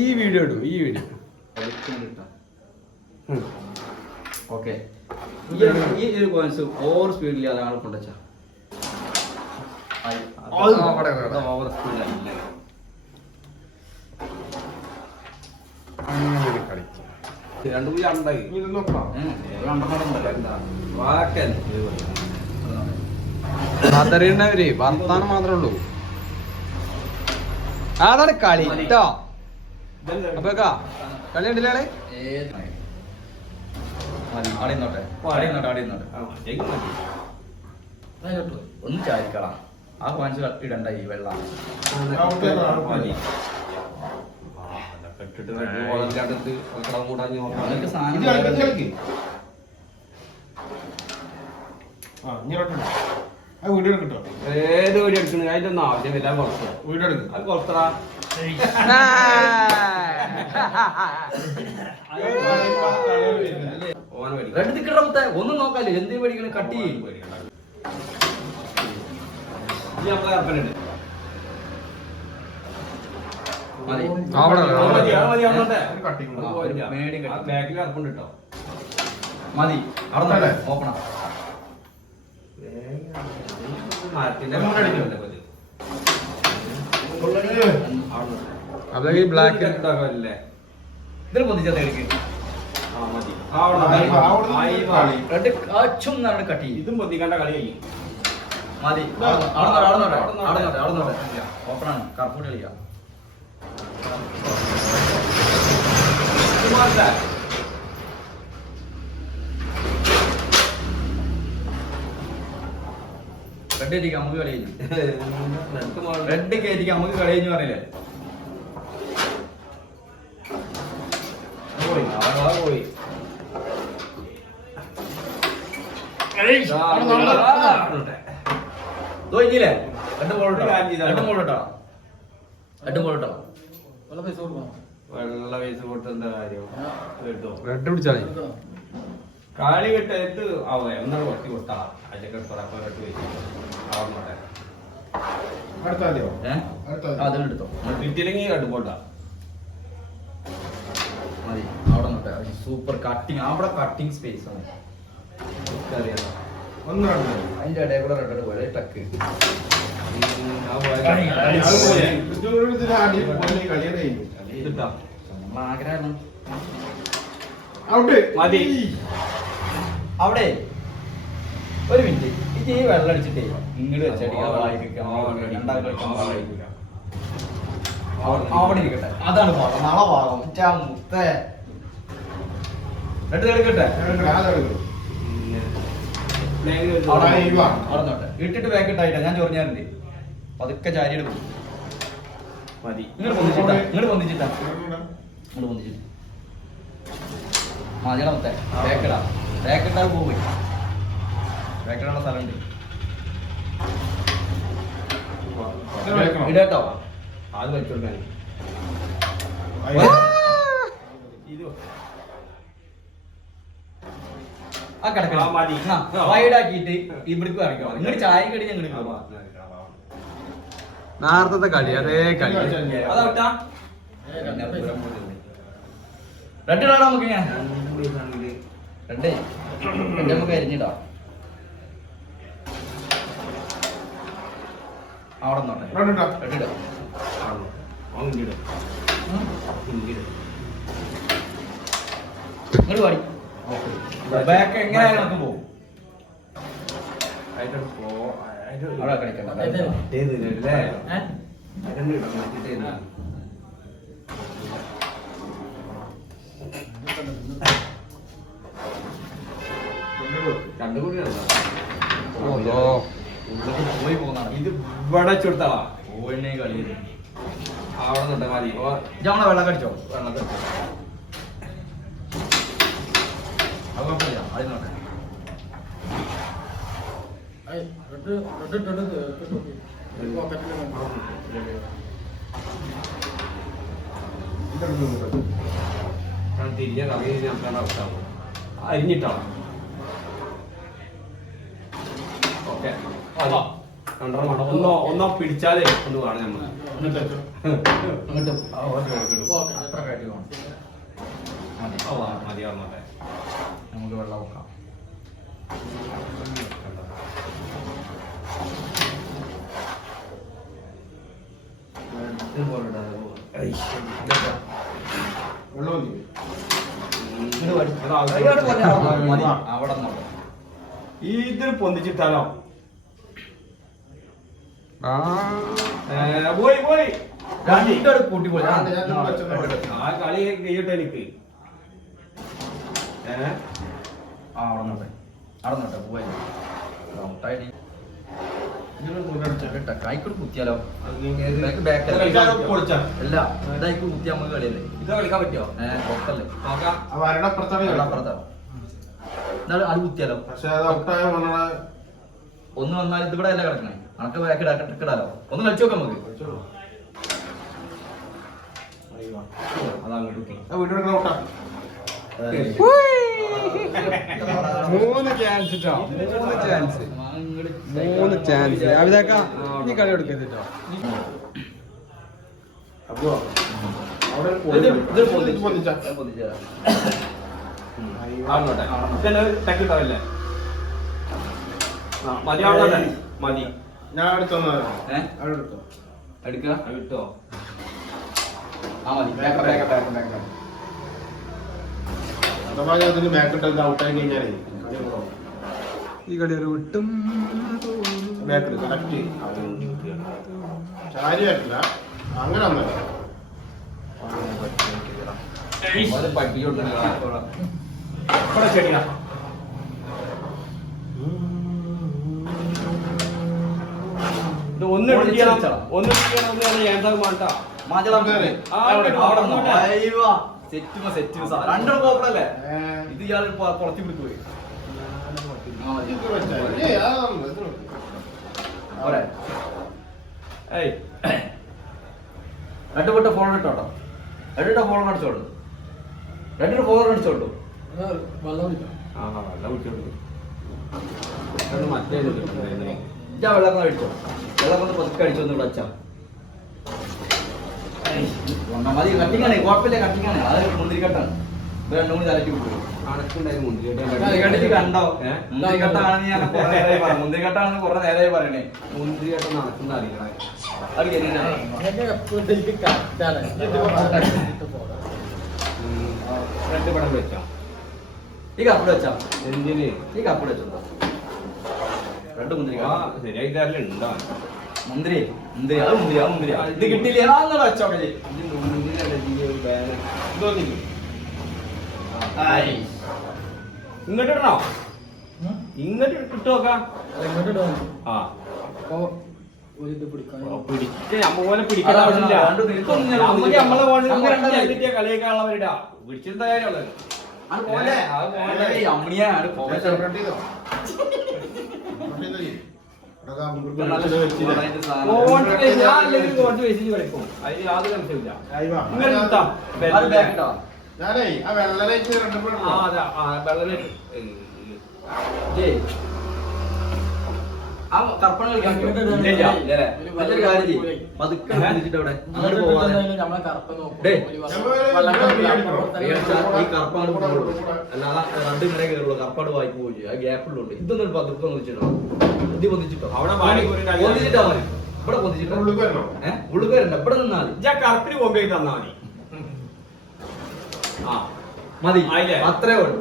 ഈ വീഡിയോ ഇടും ഈ വീഡിയോ ഓക്കെ. ഈ ഒരു കോയിൻസ് ഓവർ സ്പീഡിൽ അതാണ് കൊണ്ടുവച്ച ഓവർ സ്പീഡിലായില്ലേ രണ്ടു മൂന്ന് ഉണ്ടായി അതറിയണവര് വർത്താനം മാത്രമേ ഉള്ളൂ. അതാണ് കളി കേട്ടോ. അപ്പൊ കളി ഉണ്ടല്ലേ ഒന്ന് ചാരിക്കളാ. ആ കോയിൻസ് ഇടണ്ട ഈ വെള്ളം ഏത് വീഡിയോ എടുക്കണ അതിന്റെ ആവശ്യമില്ല. വീഡിയോ എടുക്കും അത് പുറത്തടാ. ഒന്നും നോക്കാല്ലേ എന്തിനു പേടിക്കണ കട്ടി ബാക്കിൽ അർപ്പുണ്ട് കേട്ടോ. മതി അവിടെ ഓപ്പണ അതൊക്കെ ബ്ലാക്ക് ഇതിൽ പൊന്തിച്ചാ കട്ടി ഇതും പൊന്തിക്കേണ്ട കളി കഴിയും. മതി ഓപ്പണാണ് കറുപ്പൂട്ട് കളിക്കാം. റെഡ് കയറ്റിക്ക് നമുക്ക് കളി കഴിഞ്ഞു. റെഡ് കയറ്റിക്ക് നമുക്ക് കളി കഴിഞ്ഞു പറഞ്ഞില്ലേ. പോയി തോന്നില്ലേ രണ്ട് ബോൾ ഇട്ടോ വെള്ള പൈസ കൊടുത്ത എന്താ കാര്യം കേട്ടോ. റെഡ് പിടിച്ചാലേ കാളി കിട്ടത് ഒന്നാണ് കൊട്ടി കൊടുത്താ അതൊക്കെ അതെടുത്തോ കിട്ടിയില്ലെങ്കിൽ കണ്ടുപോട്ടാ മതി. അവിടെ നോട്ടെ സൂപ്പർ കട്ടിങ്. അവിടെ കട്ടിങ് സ്പേസ് ആണ് അതിന്റെ ഇടയിൽ കൂടെ റെഡ് പോലെ ടക്ക് ആഗ്രഹം. അവിടെ ഒരു മിനിറ്റ് ഇത് ഈ വെള്ളം അടിച്ചിട്ടേ ഇങ്ങോട്ട് വെച്ചടിക്കാൻ അവിടെ ഇരിക്കട്ടെ. അതാണ് ഭാഗം നാളെ ഭാഗം മുത്തേ റെഡ് എടുക്കട്ടെ. അവിടെ നോട്ടെ ഇട്ടിട്ട് പാക്കറ്റായിട്ടാ ഞാൻ ചൊറിഞ്ഞാറുണ്ട്. പതുക്കെ ചാരി എടുക്കും. ഇങ്ങോട്ട് പൊന്തിച്ചിട്ടാ മതിയുടെ മൊത്തേ പാക്കറ്റാ പോയി. പാക്കറ്റുള്ള സ്ഥലമുണ്ട് ഇടട്ടോ. അത് വെച്ചോട്ടെ ആ കിടക്കണം വൈഡാക്കിയിട്ട് ഇവിടേക്ക് ഇറങ്ങിക്കോ. നിങ്ങളുടെ ചായ കടി ഞങ്ങൾ നേരത്തെ കളി അതേ കളി അതാ റെഡ് ഇടാം നമുക്ക്. ഞാൻ റെഡ് നമുക്ക് അരിഞ്ഞിടാം. അവിടെ നോട്ടെ റെഡ് ഇടാം. ഇങ്ങോട്ട് പാടി ബാക്ക് എങ്ങനെയായാലും നമുക്ക് പോകും. അവിടെ കളിക്കണ്ട പോയി പോകുന്നതാണ് ഇത് ഇവിടെ ചുടുത്താളാ ഓനെ കളി. അവിടെ നിന്നിട്ട് മതി. നമ്മളെ വെള്ളം കടിച്ചോ. വെള്ളം കടിച്ചോ അത് കുഴപ്പമില്ല. ആദ്യം നോട്ടെ തിരിഞ്ഞ കളി നടത്താൻ അവസ്ഥ അരിഞ്ഞിട്ടാ ഓക്കെ രണ്ടെണ്ണം വേണം ഒന്നോ പിടിച്ചാലേ ഒന്ന് കാണാം നമ്മൾ മതിയാവുന്നല്ലേ നമുക്ക് വെള്ളം വെക്കാം. ഇതിൽ പൊന്തിച്ചിട്ടാലോ ആ പോയി കൂട്ടി പോലെ ആ കളി കഴിയട്ടെ എനിക്ക് അവിടെ നോട്ടെ പോയി കൈക്കൂടെ കുത്തിയാലോ പൊളിച്ചാ അല്ല ഇതായിക്ക് കുത്തിയാ നമുക്ക് കളിയല്ലേ ഇത് കളിക്കാൻ പറ്റുമോ പുറത്തല്ലേ വരണപ്പുറത്താണ് എന്നാലും അത് കുത്തിയാലോ പക്ഷെ അത് ഔട്ടായ മണ്ണ ഒന്ന് വന്നാൽ ഇത് ഇവിടെ അല്ല കിടക്കണേ അനക്ക് ബാക്ക് ഇടാലോ ഒന്ന് കളിച്ചു നോക്കാം നമുക്ക് അതങ്ങോട്ട് വീട്ടിൽ ഔട്ടാ മൂന്ന് ചാൻസ് ട്ടോ മൂന്ന് ചാൻസ് അവിതാക്ക നീ കളി കൊടുക്കരുത് ട്ടോ അപ്പൊ അവിടെ ടെക്കിട്ടാവില്ലേ മതി അവിടെ മതി ഞാൻ അടുത്തൊന്നു അവിടെ എടുത്തോ എടുക്കുക കിട്ടോ ആ മതി അഥവാ ഞാൻ അതിന് ബാക്കിട്ട് ഔട്ടായി കഴിഞ്ഞാലേ ഈ കളി ഒരു വിട്ടും ബാക്കിൽ കറക്റ്റ് ചാരിയായിട്ടില്ല അങ്ങനെ ഒന്നല്ല ശരിയാ ഒന്ന് രണ്ടോ കോപ്പറല്ലേ ഇത് ഇയാൾ കുറച്ച് പിടിക്കുപോയി രണ്ട് വട്ടം ഫോൺ ഇട്ടോട്ടോ രണ്ടു ഫോൺ അടിച്ചോളൂ രണ്ടു ഫോൺ അടിച്ചോളൂ മറ്റേ ഇതാ വെള്ളം അടിച്ചോ വെള്ളം കൊണ്ട് പതുക്കെ അടിച്ചോന്ന് ഇവിടെ അച്ഛാ മതി കട്ടിങ്ങാണ് കുഴപ്പമില്ല കട്ടിങ്ങാണ് അത് മുന്തിരിക്കട്ടാണ് രണ്ടും കൂടി തലക്കി വിട്ടു കണക്കുണ്ടായിരുന്നു കണ്ടോ മുന്തിരിക്കട്ടാണെന്ന് ഞാൻ കുറെ നേരമായി പറഞ്ഞു മുന്തിരിക്കട്ടാണെന്ന് കുറെ നേരമായി പറയണേ മുന്തിരിയായിട്ട് നടക്കുന്ന അറിയണേ അത് രണ്ട് പടം വെച്ചാ ഈ കപ്പിട് വെച്ചാ എന്തിന് ഈ കപ്പിട് വെച്ചോ രണ്ട് മുന്തിരി ശരിയായി തരല ഉണ്ടോ മുന്തിരി മുന്തിരി അത് മുന്തിരി ആ മുന്തിരി ഇത് കിട്ടിയില്ല അതാണ് വെച്ചോക്കെ ഇങ്ങോട്ട് ഇടണോ ഇങ്ങോട്ട് കിട്ടുമോക്കാം ആ പിടിച്ച് നമ്മ പോലെ പിടിക്കാൻ ആവശ്യമില്ല നമുക്ക് നമ്മളെ പോലെ കളിയേക്കാനുള്ളവരിടാ പിടിച്ചിരുന്ന കാര്യമുള്ളത് ഞാനേ ആ വെള്ളലേക്ക് കറപ്പാട് വായിക്ക് പോയി ആ ഗ്യാപ്പിലുണ്ട് ഇതൊന്നും പതുക്കെ വെച്ചിട്ടോ ഇത് പൊന്നിച്ചിട്ടോ അവിടെ പൊന്നിച്ചിട്ടാ മതി ഇവിടെ പൊന്നിച്ചിട്ടോ ഉള്ളിൽ വരണ്ട ഇവിടെ നിന്നാൽ കറുപ്പിന് കൊണ്ടുപോയി തന്നാ മതി മതി അത്രേ ഉള്ളൂ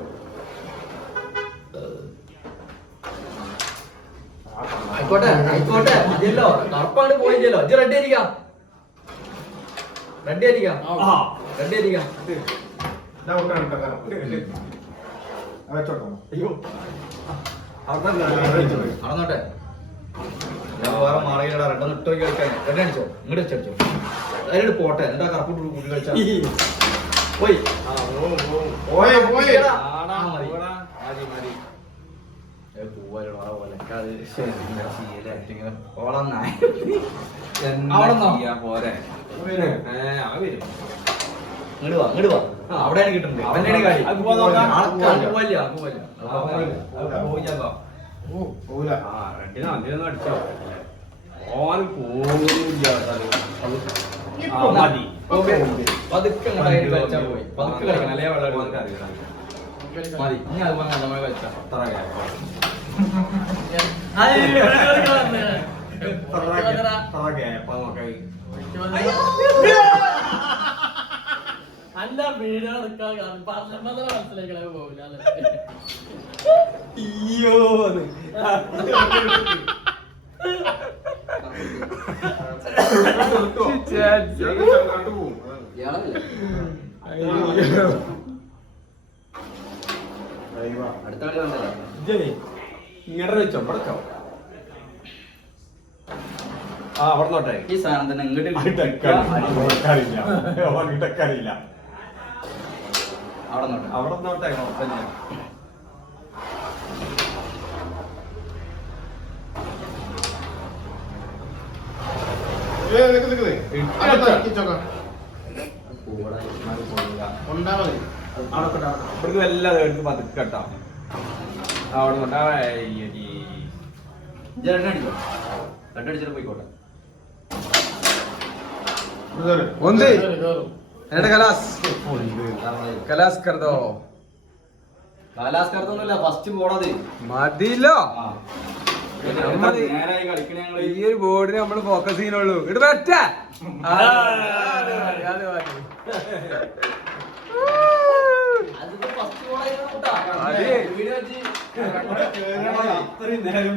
ആയിക്കോട്ടെ ആയിക്കോട്ടെ മതിയല്ലോ കറപ്പാണ്ട് പോയില്ലല്ലോ ഇത് റെഡി ആയിരിക്കാം റെഡി ആയിരിക്കാം റെഡി ആയിരിക്കാം അയ്യോ നടന്നോട്ടെ ഞാൻ വേറെ മാറിയിടാ റെഡൊന്ന് ഇട്ടോ കളിക്കാൻ റെഡി അടിച്ചോ ഇങ്ങോട്ട് വെച്ചടിച്ചോ അതിനോട് പോട്ടെ എന്നിട്ട് ആ കറപ്പ് കൂട്ടി കളിച്ചാ പോയി അവിടെയാണ് കിട്ടുന്നത് അവന്റെ കളി പോവില്ല. ആ റെഡിന് അതിലൊന്നും അടിച്ചോ ഓൻ പോകില്ല ആ മതി പതുക്കെ അങ്ങോട്ട് കളിച്ചാൽ പോയി പതുക്കെ കളിക്കണം അല്ലേ വെള്ളം മതി ഇനി അത് നല്ലമായി കളിച്ചാൽ അത്ര അല്ല വീഡിയോ എടുക്കാൻ മനസ്സിലാക്കണേ പോകില്ല കണ്ടു പോവും. അയ്യോ. അടുത്ത കളി കണ്ടല്ലോ ഇങ്ങോട്ട് വെച്ചോ പടച്ചോ ആ അവിടെ നോട്ടെ ഈ സാധനം തന്നെ ഇങ്ങോട്ട് അറിയില്ല അവിടെ നോട്ടെ അവിടെ നോട്ടെ തന്നെ നിക്ക് നിക്ക് നിക്ക്. അതൊക്കെ ഇരിക്കിച്ചോക്കാം. ഉണ്ടാ മതി. ഇവിടുന്ന് വല്ല എടുത്ത് പതുക്കട്ടോ അവിടെ നോട്ടെ രണ്ടടിച്ചോ രണ്ടടിച്ചിട്ട് പോയിക്കോട്ടെ ഇത് കേറ്. ഒന്ന് എന്റെ കലാസ് കലാസ് കർ ദോ കാലാസ്കാരത്തൊന്നുമില്ല ഫസ്റ്റ് പോണത് മതിലോ നേരായി കളിക്കണ ഞങ്ങള് ഈ ഒരു ബോർഡിന് നമ്മള് ഫോക്കസ് ചെയ്യുന്നുള്ളൂ ഇട് പറ്റ അതിപ്പോ ഫസ്റ്റ് പോണായിരുന്നു കൂട്ടാ അതെ. വീഡിയോ വെച്ച് അത്രയും നേരം